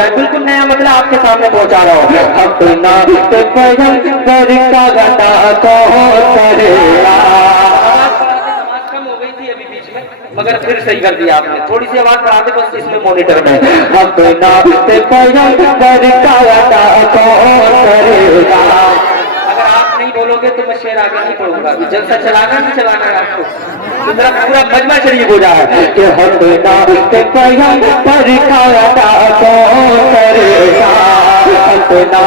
जाए। बिल्कुल नया मतलब आपके सामने पहुंचा रहा हूँ। अपना पैगंबर का गदा कौन करेगा। आवाज कम हो गई थी अभी बीच में, मगर फिर सही कर दिया आपने। थोड़ी सी आवाज बढ़ा दे बस इसमें मॉनिटर में। अपना पैगंबर का गदा कौन करेगा। अगर आप नहीं बोलोगे तो मैं शेर आगे नहीं पढ़ूंगा। जलसा चलाना नहीं चलाना है आपको, तो मेरा पूरा मजमा शरीफ हो जाए कि अपना पैगंबर का गदा कौन करेगा। अपना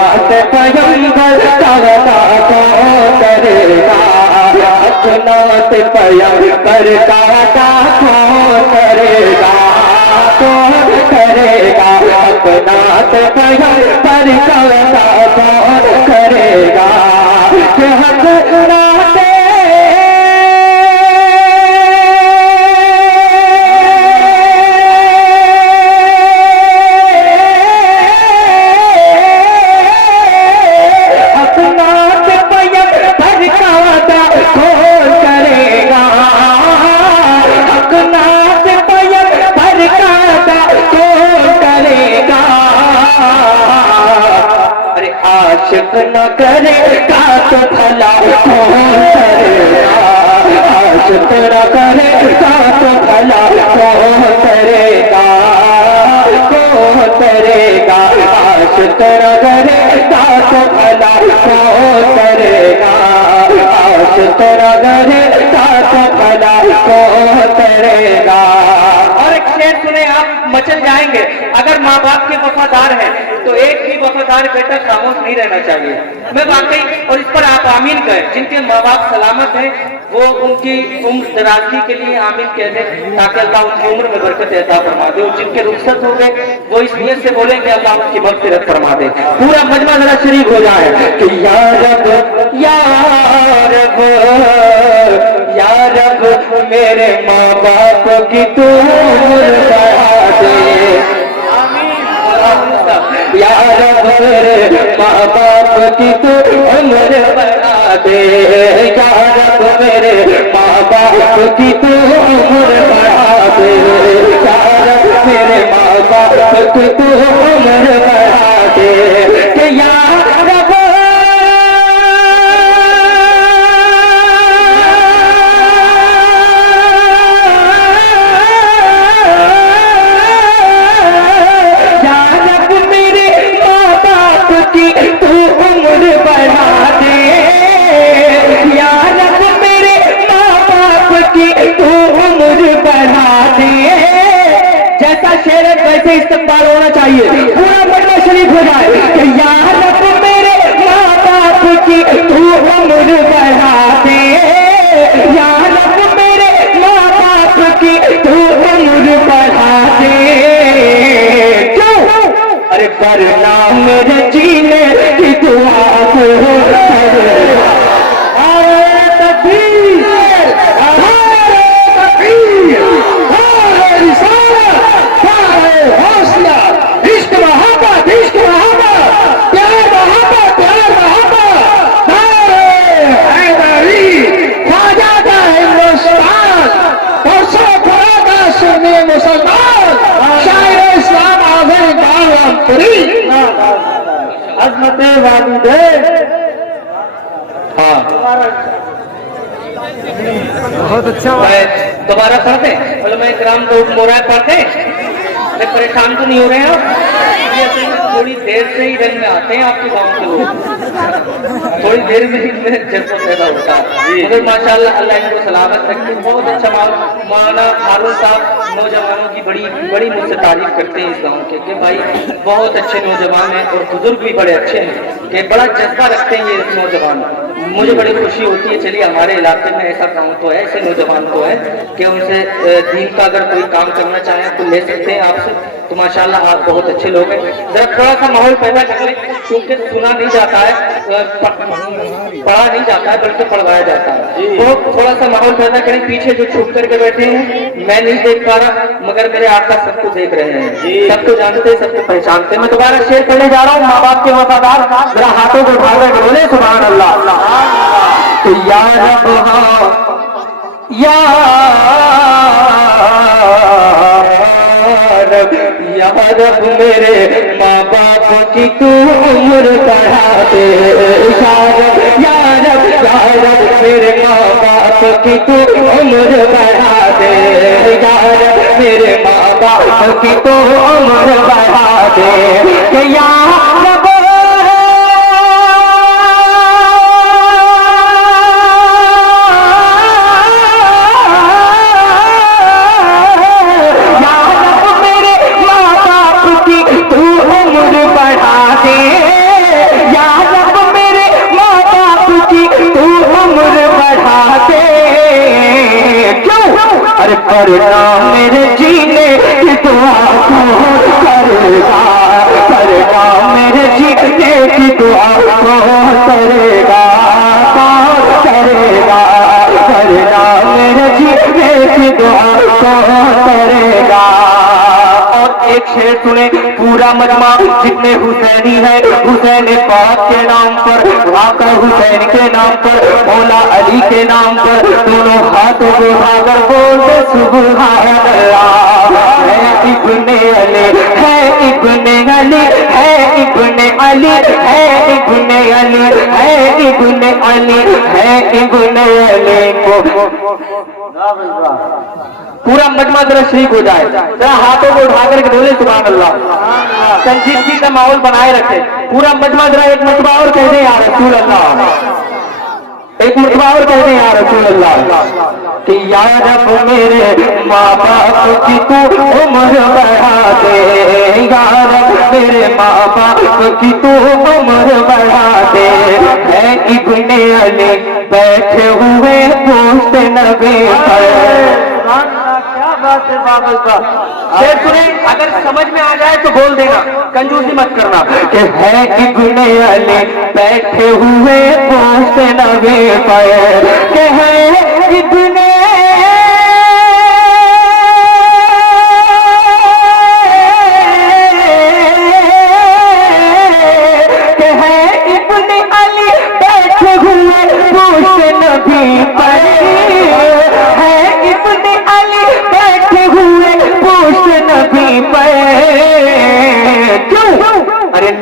पैगंबर का गदा कौन करेगा। अपना पैगंबर का गदा कौन करेगा। कौन करेगा। अपना पैगंबर का गदा कौन करेगा। कि हक़रात आशिक न करेगा तो भला कौन करेगा। आशिक न करेगा तो भला कौन करेगा। कौन करेगा। आशिक न करेगा तो भला कौन करेगा। आशिक न करेगा तो भला कौन करेगा। और एक शेर सुने आप मचल जाएंगे। अगर माँ बाप के वफादार हैं तो एक भी वफादार बेटा खामोश नहीं रहना चाहिए। मैं वाकई, और इस पर आप आमीन कहें। जिनके माँ बाप सलामत हैं वो उनकी उम्र दराजी के लिए आमीन कह दें, ताकि अल्लाह उनकी उम्र में बरकत अता फरमा दे। और जिनके रुखसत हो गए वो इस नियत से बोले कि अल्लाह उनकी मग़फ़िरत फरमा दे। पूरा मजमा जरा शरीक हो जाए कि या रब या रब या रब मेरे माँ बाप की तू उम्र बढ़ा दे। या रब मेरे माँ बाप की तू उम्र बढ़ा दे। या रब मेरे माँ बाप की तू उम्र बढ़ा दे। या रब मेरे माँ बाप की तू उम्र बढ़ा दे। कि या रब शेर वैसे इस्तेमाल होना चाहिए। पूरा मजमा शरीफ हो जाए कि या रब मेरे माँ बाप की तू उम्र बढ़ा दे। या रब मेरे माँ बाप की तू उम्र बढ़ा दे। क्यों? अरे वरना मेरे जीने की दुआ को बहुत अच्छा। दोबारा पढ़ते हैं ग्राम को मोरा पढ़ते हैं। परेशान तो नहीं हो रहे हैं आप? थोड़ी देर से ही रंग में आते हैं आपके गांव के लोग। थोड़ी देर में ही जज्बा पैदा होता है। मगर माशाल्लाह अल्लाह इनको सलामत रखे। बहुत अच्छा मौलाना हारून साहब नौजवानों की बड़ी मुझसे तारीफ करते हैं इस गाँव के कि भाई बहुत अच्छे नौजवान हैं और बुजुर्ग भी बड़े अच्छे हैं कि बड़ा जज्बा रखते हैं ये नौजवान। मुझे बड़ी खुशी होती है। चलिए हमारे इलाके में ऐसा काम तो है, ऐसे नौजवान तो है कि उनसे दीन का अगर कोई काम करना चाहें तो ले सकते हैं आपसे। तो माशाल्लाह आप बहुत अच्छे लोग हैं। जरा थोड़ा सा माहौल पैदा कर लें, क्योंकि सुना नहीं जाता है, पढ़ा नहीं जाता है बल्कि पढ़वाया जाता है। तो थोड़ा सा माहौल पैदा करें। पीछे जो छुप करके बैठे हैं मैं नहीं देख पा रहा, मगर मेरे आका सबको देख रहे हैं, सबको जानते हैं, सबको पहचानते हैं। मैं दोबारा शेयर करने जा रहा हूँ। माँ बाप के वफादार जरा हाथों को उठा कर बोले सुभान अल्लाह। तो या रब या रब मेरे की तू उम्र बढ़ा दे या रब या रब या रब मेरे माँ बाप की तू उम्र बढ़ा दे या रब मेरे माँ बाप की तू उम्र बढ़ा दे कि या रब करना मेरे जीने की दुआ कौन करेगा करना मेरे जीने की दुआ कौन करेगा करना मेरे जीने की दुआ कौन करेगा। और एक शेर सुने पूरा मजमा जितने हुसैनी है हुसैन पाक के नाम पर आका हुसैन के नाम पर मौला अली के नाम पर दोनों हाथों को उठाकर बोलते सुभान अल्लाह है इब्ने अली है इब्ने अली है इब्ने अली है इब्ने अली है इब्ने अली है इब्ने अली को पूरा मजमा जरा शरीक हो जाए जरा हाथों को उठाकर के बोले सुभान अल्लाह संजीदगी का माहौल बनाए रखे पूरा मजमा जरा एक मरतबा और कह दे या रसूल अल्लाह एक मरतबा और कह दे या रसूल अल्लाह कि या रब मेरे माँ बाप की तू उम्र बढ़ा दे या रब मेरे माँ बाप की तू उम्र बढ़ा दे है इब्ने अली बैठे हुए पूछते नबी पर क्या बात है बाबा साहब शेर सुने अगर समझ में आ जाए तो बोल देना कंजूसी मत करना कि है इब्ने अली बैठे हुए पूछते नबी पर कि है इब्ने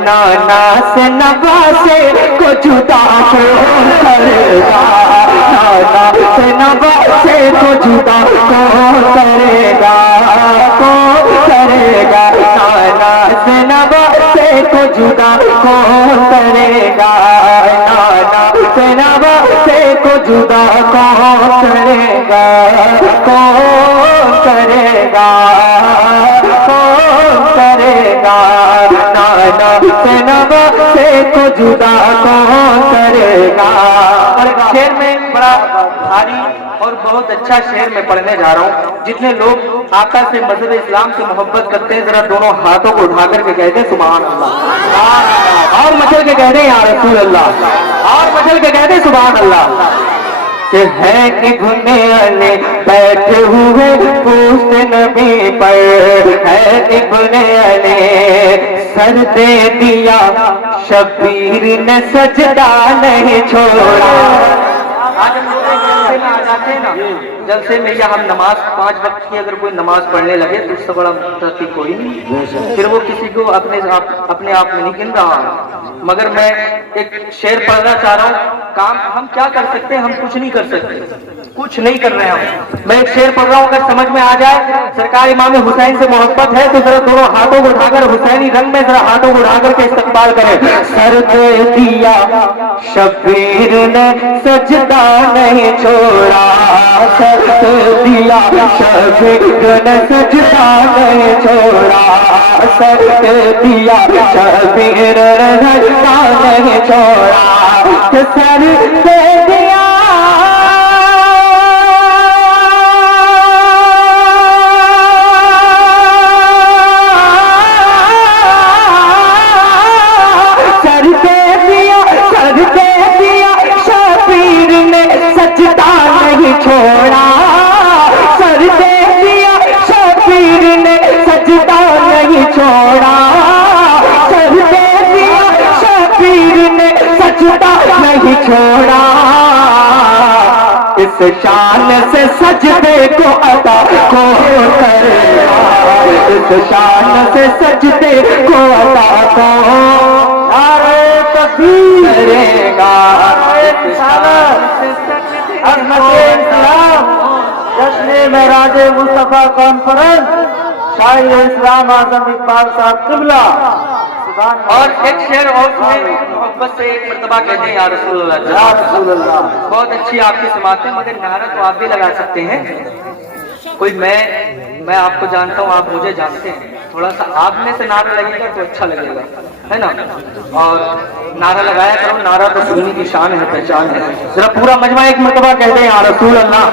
नाना से नवासे को जुदा कौन करेगा नाना से नवासे को जुदा कौन करेगा नाना से नवासे को जुदा कौन करेगा नाना से नवासे को जुदा कौन करेगा से नवासे को जुदा कौन करेगा। और शेर में बड़ा भारी और बहुत अच्छा शेर में पढ़ने जा रहा हूँ जितने लोग आका से मजहब इस्लाम से मोहब्बत करते हैं जरा दोनों हाथों को उठा करके कहते हैं सुभान अल्लाह और मचल के कहते हैं या रसूल अल्लाह और मचल के कहते हैं सुभान अल्लाह कि है इब्ने अली बैठे हुए पूछते नबी पर है इब्ने अली सर दे दिया शबीर ने सजदा नहीं छोड़ा। आज हम जलसे में आ जाते हैं ना जलसे में या हम नमाज 5 वक्त की अगर कोई नमाज पढ़ने लगे तो उससे बड़ा मुतकी कोई नहीं फिर वो किसी को अपने आप में नहीं गिन रहा मगर मैं एक शेर पढ़ना चाह रहा हूँ काम हम क्या कर सकते हैं हम कुछ नहीं कर सकते कुछ नहीं कर रहे हैं मैं एक शेर पढ़ रहा हूँ अगर समझ में आ जाए सरकार इमाम हुसैन से मोहब्बत है तो जरा दोनों हाथों को उठाकर हुसैनी रंग में जरा हाथों को उठाकर के इस्तकबाल करें। सर दे दिया शबीर ने सजदा नहीं छोड़ा सर दे दिया शबीर ने सजदा नहीं छोड़ा सर दे दिया शबीर ने सजदा नहीं छोड़ा सर दे दिया सजदा नहीं छोड़ा सर दे दिया शबीर ने सजदा नहीं छोड़ा सर दे दिया शबीर ने सजदा नहीं छोड़ा इस शान से सजदे को अदा कौन करेगा इस शान से सजदे को अदा कौन کرے گا اسلام جشن معراج مصطفیٰ کانفرنس شاعر اسلام اعظم اقبال صاحب قبلہ. اور ایک شعر اور سنیں محبت سے ایک مرتبہ کہتے ہیں یا رسول اللہ. یا رسول اللہ. بہت اچھی آپ کی سماعت ہے مگر نعرہ تو آپ بھی لگا سکتے ہیں. کوئی میں آپ کو جانتا ہوں آپ مجھے جانتے ہیں. تھوڑا سا آپ میں سے نعرہ لگے گا تو اچھا لگے گا ہے نا. اور نعرہ لگایا کرو. نعرہ تو سنی کی شان ہے پہچان ہے. ذرا پورا مجمع ایک مرتبہ کہتے ہیں یا رسول اللہ.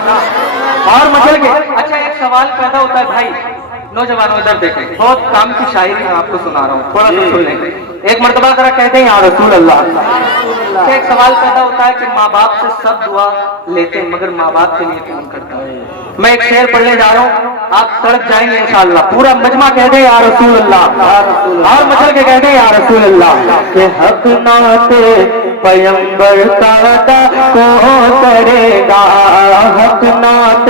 اور مچل کے اچھا ایک سوال پیدا ہوتا ہے بھائی نوجوانوں ادھر دیکھیں بہت کام کی شاعری میں آپ کو سنا رہا ہوں تھوڑا سا سن لیں. ایک مرتبہ ذرا کہتے ہیں یا رسول اللہ. ایک سوال پیدا ہوتا ہے کہ ماں باپ سے سب دعا لیتے ہیں مگر ماں باپ کے لیے کون کرتا ہے. میں ایک شعر پڑھنے جا رہا ہوں آپ تڑپ جائیں گے انشاءاللہ. پورا مجمع کہتے ہیں یا رسول اللہ. اور مچل کے کہتے ہیں یا رسول اللہ. کہ حق نعت پیمبر کا ادا کون کرے گا. حق نعت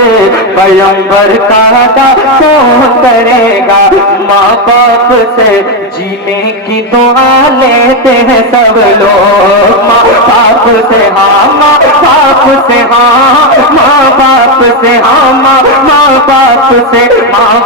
پیمبر کا ادا کون کرے گا. ماں باپ سے جینے کی دعا لیتے ہیں سب لوگ. ماں باپ سے ہاں ماں باپ سے ہاں ماں باپ سے ہاں ماں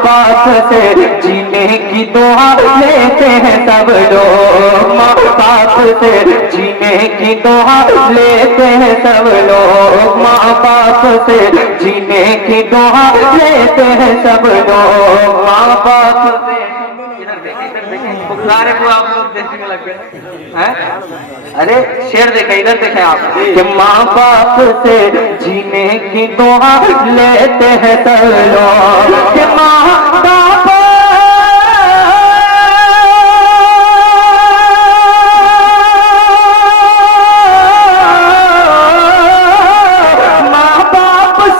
باپ سے جینے کی دعا لیتے ہیں سب لوگ. ماں باپ سے جینے کی دعا لیتے ہیں سب لوگ. ماں باپ سے جینے کی دعا لیتے ہیں سب لوگ. ماں باپ سے کو آپ لوگ دیکھنے لگ گئے. ارے شعر دیکھیں ادھر دیکھیں آپ کہ ماں باپ سے جینے کی دعا لیتے ہیں سب لوگ. کہ ماں باپ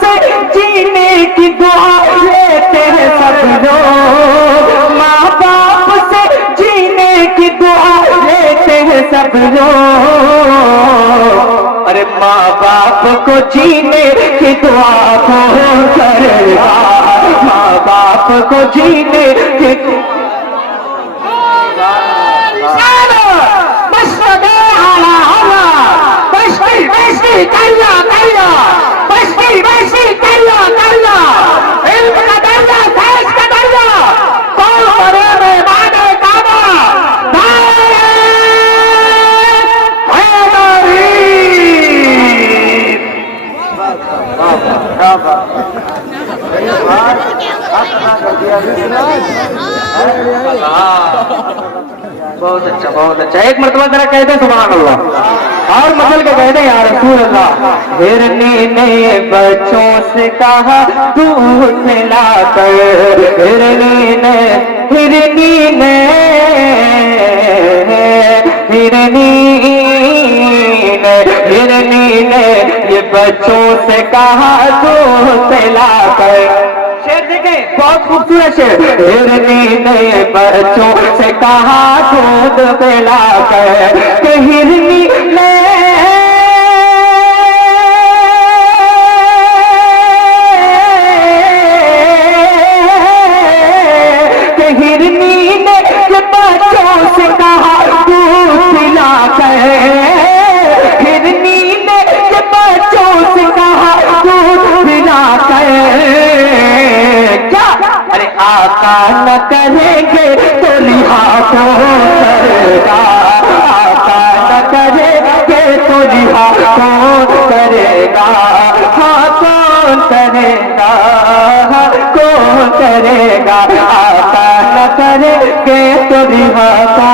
سے جینے کی دعا لیتے ہیں سب لوگ. ماں باپ سے جینے کی دعا لیتے ہیں سب لوگ. ارے ماں باپ کو جینے کی دعا کون کرے گا. ماں باپ کو جینے کی بہت اچھا بہت اچھا. ایک مرتبہ ذرا کہتے ہیں سبحان اللہ. اور مچل کے کہتے ہیں یا رسول اللہ. ہرنی نے بچوں سے کہا دودھ پلا کر. ہرنی نے یہ بچوں سے کہا دودھ پلا کر. شعر دیکھیں بہت خوبصورت شعر. ہرنی نے بچوں سے کہا دودھ پلا کر. کہ ہرنی نے بچوں سے کہا دودھ پلا کر. ہرنی نے بچوں سے کہا دودھ پلا کر. کیا ارے آقا نہ کریں گے تو لہٰذا کرے گا. آقا نہ کریں گے تو لہٰذا کرے گا. ہاں کون کرے گا کون کرے گا. آقا نہ کریں گے تو لہٰذا